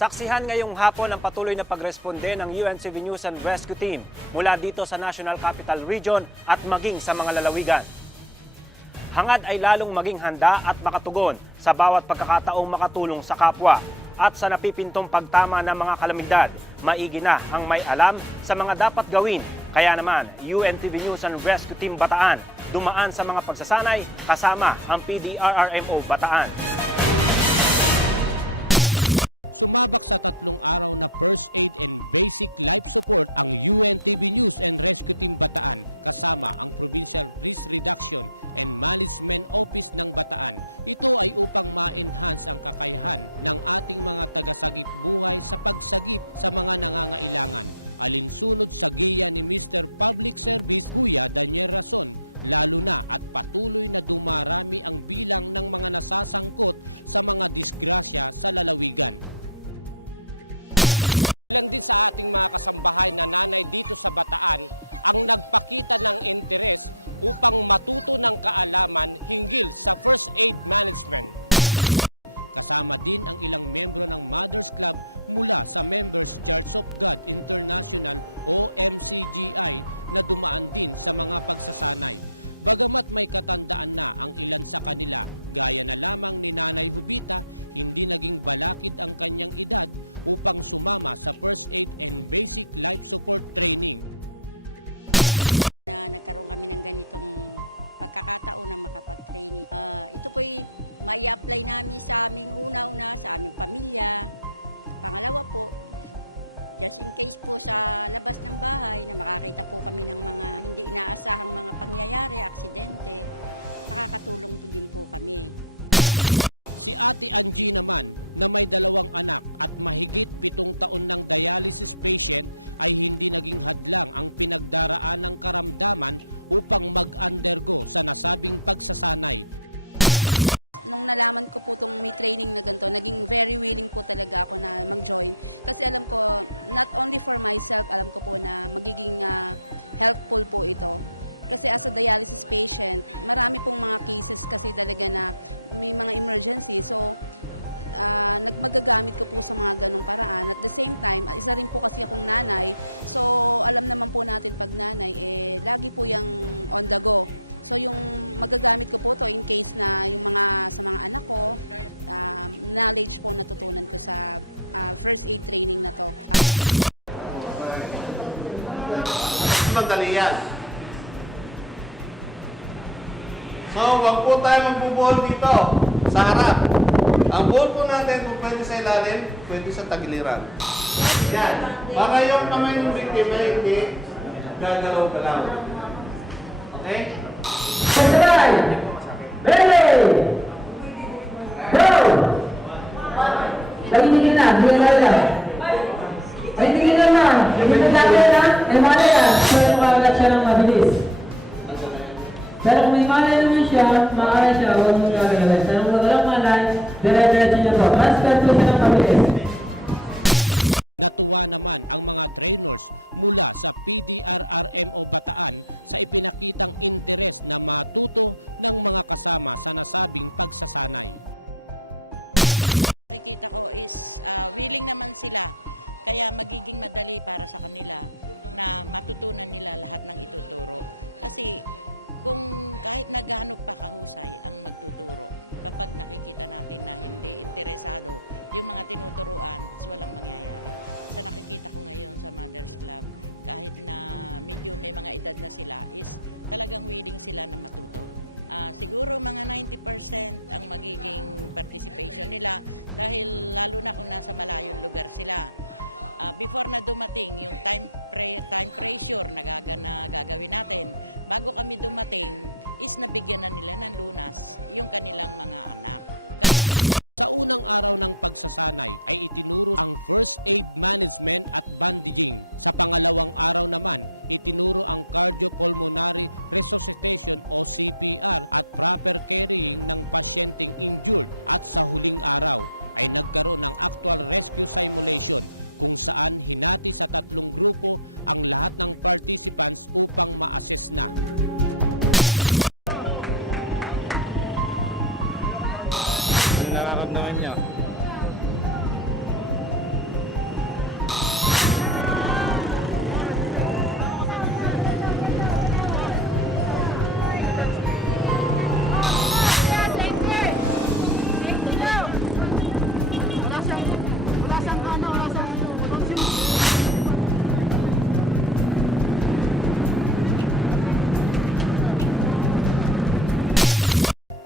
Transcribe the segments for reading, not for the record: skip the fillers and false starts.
Saksihan ngayong hapon ang patuloy na pagresponde ng UNCV News and Rescue Team mula dito sa National Capital Region at maging sa mga lalawigan. Hangad ay lalong maging handa at makatugon sa bawat pagkakataong makatulong sa kapwa at sa napipintong pagtama ng mga kalamidad. Maigi na ang may alam sa mga dapat gawin. Kaya naman, UNCV News and Rescue Team Bataan dumaan sa mga pagsasanay kasama ang PDRRMO Bataan. Sumabak sa 3 araw na First Aid and Basic Life Support ang UNTV News and Rescue Team Bataan kasama ang Provincial Risk Reduction and Management Office ng Bataan. Ito ay upang ma-enhance ang kakayahan ng ating mga tagasagip buhay sa pagsagip sa mga nangangailangan. Alinsunod sa giya ni Mr. Public Service Kuya Daniel Rason, lalo na at patuloy na dumarami ang bilang ng mga nasasangkot sa mga disgrasya sa lalawigan. Ilan din sa ating mga kasambahay na nanay dito sa Bataan ang nagpakita ng interes upang matuto ng kaalaman hinggil sa first aid management. Kasama din ang ilang membro ng Mothers Club mula sa Members Church of God International o MCGI na dumaan din sa mga pagsasanay. Bagamat may katandaan na ang ilan sa kanila, gaya na lamang ni Nanay Hubita, hindi naging balakid ang kanyang edad upang sumama sa First Aid and Basic Life Support Training. Nagkaroon kami ng ganitong pagkakataon na makapag-training. Ito po'y mai-apply namin sa aming una-una, sa aming pamilya. Pangalawa po, just in case po sa labas ng bahay na makakita po kami ng mga hindi inaasahang mga pangyayari, aksidente, makakatulong po din po kami. Si Ate Angie naman na may 2 anak at mahigit 7 taon ng dialysis patient ay hindi naging hadlang ang pinagdaraan ng karamdaman upang mag-undergo sa nasabing pagsasanay. Nung nalaman ko po itong may training na ganito, naging very willing po talaga ako na mag-join. Kasi alam ko, not only for myself, alam ko po na magiging helpful po ito. Kasi as a dialysis patient, marami pong mga cases kasi talaga na may mga emergency. So, magagamit ko po sa mga ganong paraan. At the same time, isa rin po kasi akong nanay. So, alam naman po natin pag nanay, lagi po yung on the go. So, yung magagamit ko po to in case na yung sa mga anak ko, knowledge po natutunan ko sa first aid training na to. Madali yan. So, wag po tayo magbubuhol dito sa harap. Ang buhol po natin, kung pwede sa ilalim, pwede sa tagiliran. Yan. Para yung kamay ng biktima, hindi gagalaw-galaw. Okay? Sabay! Ready! Go! Pahinigin na, hindi na lang. Pahinigin na na. Hindi na natin na. Emane na. Pero makalat siya ng mabilis. Pero kung may malay naman siya, maaari siya, huwag mong gagawin. Pero kung walang malay, dire-diretso niya po. Transfer po siya ng mabilis. Natuwa naman ang mga trainers mula sa PDRRMO Bataan sa ipinakitang interes na matuto ng mga kasama sa nasabing pagsasanay. Nakikita ko is willing naman sila, kaya magiging madali para sa kanila na matutunan nila lahat ng ituturo. Kasi kung kahit na gaano pa kahusay ang magtuturo, kapag nakikita natin na hindi interesado yung mga tinuturuan, is walang mangyayari. Sa nakikita ko ngayon sa Mothers Club, kahit na medyo may mga edad na sila, is talagang willing sila na matuto. Siguro mga 90% ang magiging participation nila dahil lalo na kung nasa malayong lugar sila. Before na dumating yung time pressure na gagawin natin, bago kami dumating is nabigyan na nila ng lunas yung kanilang mga anak. Sa unang araw ng pagsasanay ay itinuro ang first aid management at bandaging. Sa pangalawang araw naman, itinuro ang cardiopulmonary resuscitation o CPR at proper carrying ng pasyenteng injured. At sa huling araw ay nagkaroon ng actual rescue simulation kung saan hinati sa 3 grupo ang lahat ng participants upang ma-assess na. Ano nararamdaman niyo?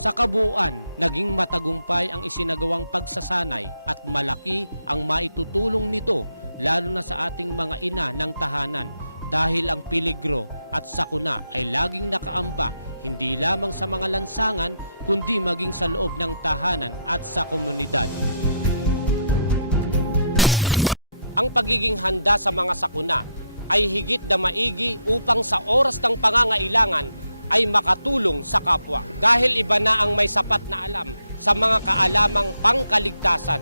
Sa kabuuan, naging matagumpay ang isinagawang pagsasanay at malaki ang maitutulong nito lalo na sa ating mga ina ng tahanan dahil ang peligro at sakuna ay laging nakaamba hindi lamang sa mga lansangan kundi maging sa loob ng tahanan at sa komunidad. Ang pagiging handa sa mga sakuna ay higit na maigi upang sa oras ng pangangailangan ay makatulong sa kapwa. Dahil iba na ang may sapat na alam sa mga kaalamang pangkaligtasan.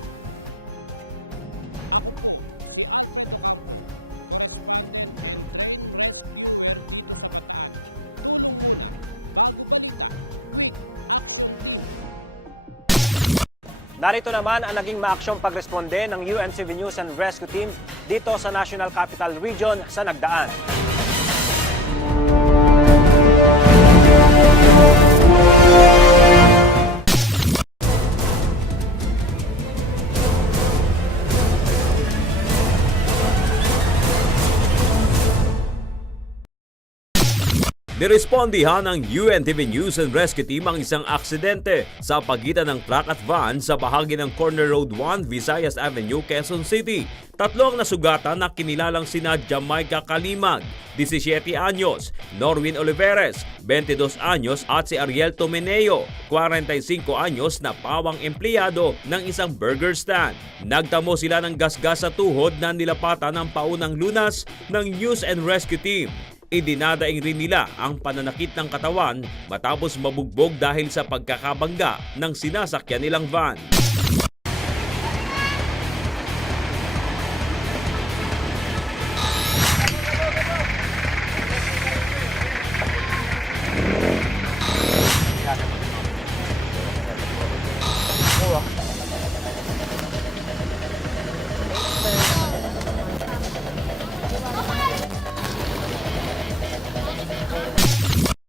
Ako po, si Alfredo Campo, correspondent and trained rescuer dito sa Bataan. Tulong muna, bago balita, Quick Action Team. Narito naman ang naging maaksyong pagresponde ng UNCV News and Rescue Team dito sa National Capital Region sa Nagdaan. Nirespondihan ng UNTV News and Rescue Team ang isang aksidente sa pagitan ng truck at van sa bahagi ng Corner Road 1, Visayas Avenue, Quezon City. Tatlo ang nasugatan na kinilalang sina Jamaica Kalimag, 17 anyos, Norwin Oliveres, 22 anyos at si Ariel Tomeneo, 45 anyos na pawang empleyado ng isang burger stand. Nagtamo sila ng gasgas sa tuhod na nilapatan ng paunang lunas ng News and Rescue Team. Idinadaing rin nila ang pananakit ng katawan matapos mabugbog dahil sa pagkakabangga ng sinasakyan nilang van.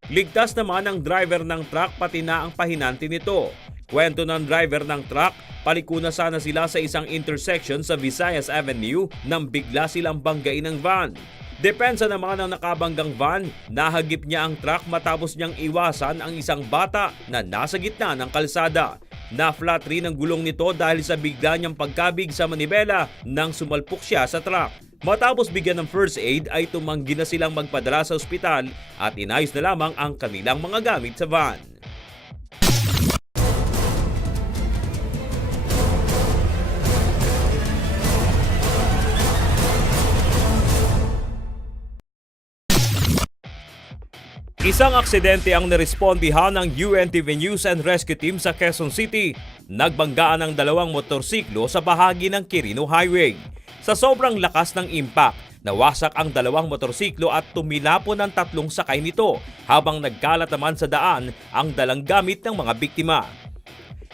Ligtas naman ang driver ng truck pati na ang pahinante nito. Kwento ng driver ng truck, paliko na sana sila sa isang intersection sa Visayas Avenue nang bigla silang banggain ng van. Depensa naman ng nakabanggang van, nahagip niya ang truck matapos niyang iwasan ang isang bata na nasa gitna ng kalsada. Na-flat rin ang gulong nito dahil sa bigla niyang pagkabig sa manibela nang sumalpok siya sa truck. Matapos bigyan ng first aid ay tumanggi na silang magpadala sa ospital at inayos na lamang ang kanilang mga gamit sa van. Isang aksidente ang nirespondihan ng UNTV News and Rescue Team sa Quezon City. Nagbanggaan ang dalawang motorsiklo sa bahagi ng Quirino Highway. Sa sobrang lakas ng impact, nawasak ang dalawang motorsiklo at tumilapo ng tatlong sakay nito habang nagkalat naman sa daan ang dalang gamit ng mga biktima.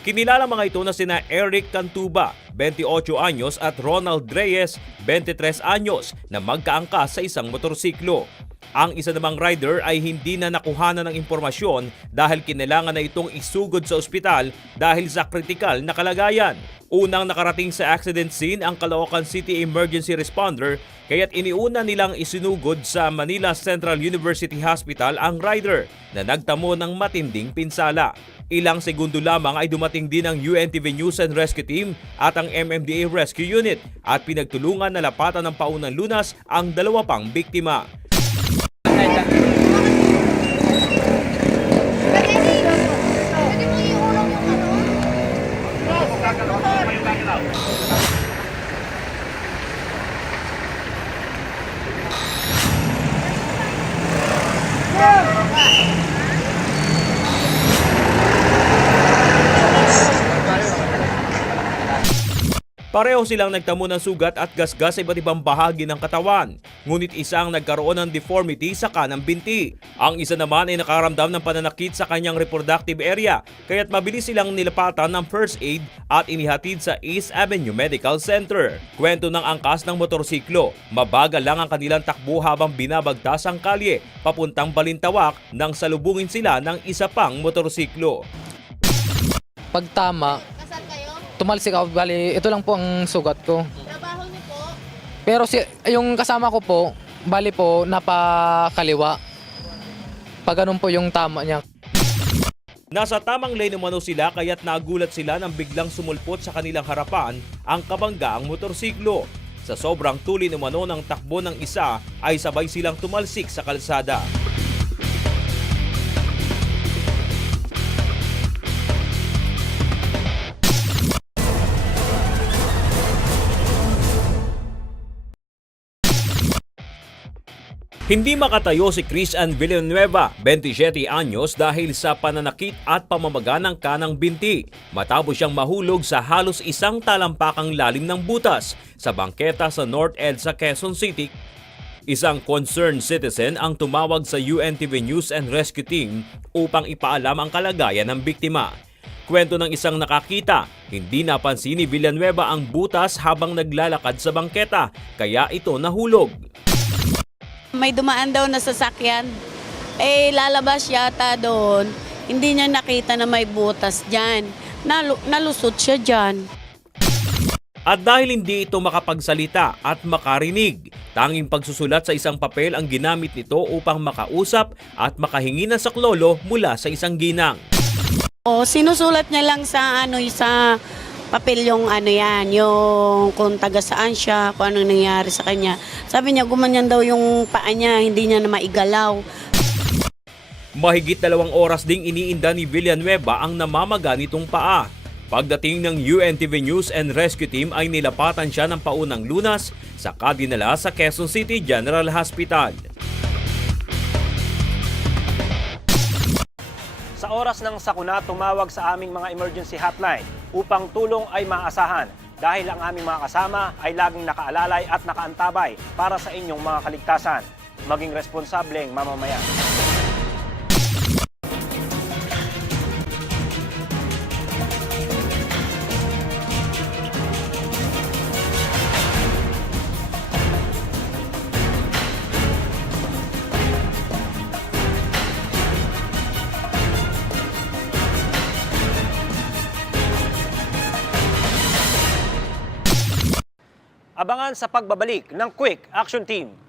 Kinilala mga ito na sina Eric Cantuba, 28 anyos at Ronald Reyes, 23 anyos na magkaangkas sa isang motorsiklo. Ang isa namang rider ay hindi na nakuhanan ng impormasyon dahil kinailangan na itong isugod sa ospital dahil sa kritikal na kalagayan. Unang nakarating sa accident scene ang Caloocan City Emergency Responder kaya't iniuna nilang isinugod sa Manila Central University Hospital ang rider na nagtamo ng matinding pinsala. Ilang segundo lamang ay dumating din ang UNTV News and Rescue Team at ang MMDA Rescue Unit at pinagtulungan na lapatan ng paunang lunas ang dalawa pang biktima. Pareho silang nagtamo ng sugat at gasgas sa iba't ibang bahagi ng katawan. Ngunit isa ang nagkaroon ng deformity sa kanang binti. Ang isa naman ay nakaramdam ng pananakit sa kanyang reproductive area, kaya't mabilis silang nilapatan ng first aid at inihatid sa East Avenue Medical Center. Kwento ng angkas ng motorsiklo, mabagal lang ang kanilang takbo habang binabagtas ang kalye papuntang Balintawak nang salubungin sila ng isa pang motorsiklo. Pagtama, tumalsik ako, bali, ito lang po ang sugat ko. Trabaho niyo po? Pero yung kasama ko po, bali po, napakaliwa. Pag ganun po yung tama niya. Nasa tamang lane umano sila kaya't nagulat sila nang biglang sumulpot sa kanilang harapan ang kabanggaang motorsiklo. Sa sobrang tuloy umano ng takbo ng isa ay sabay silang tumalsik sa kalsada. Hindi makatayo si Chris Ann Villanueva, 27 anyos dahil sa pananakit at pamamaga ng kanang binti matapos siyang mahulog sa halos isang talampakang lalim ng butas sa bangketa sa North EDSA, Quezon City. Isang concerned citizen ang tumawag sa UNTV News and Rescue Team upang ipaalam ang kalagayan ng biktima. Kwento ng isang nakakita, hindi napansin ni Villanueva ang butas habang naglalakad sa bangketa kaya ito nahulog. May dumaan daw na sasakyan, lalabas yata doon, hindi niya nakita na may butas dyan. Nalusot siya dyan. At dahil hindi ito makapagsalita at makarinig, tanging pagsusulat sa isang papel ang ginamit nito upang makausap at makahingi ng saklolo mula sa isang ginang. Sinusulat niya lang sa sa papel yung yung kung taga saan siya, kung anong nangyari sa kanya. Sabi niya, gumanyan daw yung paa niya, hindi niya na maigalaw. Mahigit 2 oras ding iniinda ni Villanueva ang namamaga nitong paa. Pagdating ng UNTV News and Rescue Team ay nilapatan siya ng paunang lunas saka dinala sa Quezon City General Hospital. Sa oras ng sakuna, tumawag sa aming mga emergency hotline upang tulong ay maasahan dahil ang aming mga kasama ay laging nakaalalay at nakaantabay para sa inyong mga kaligtasan. Maging responsableng mamamayan. Abangan sa pagbabalik ng Quick Action Team.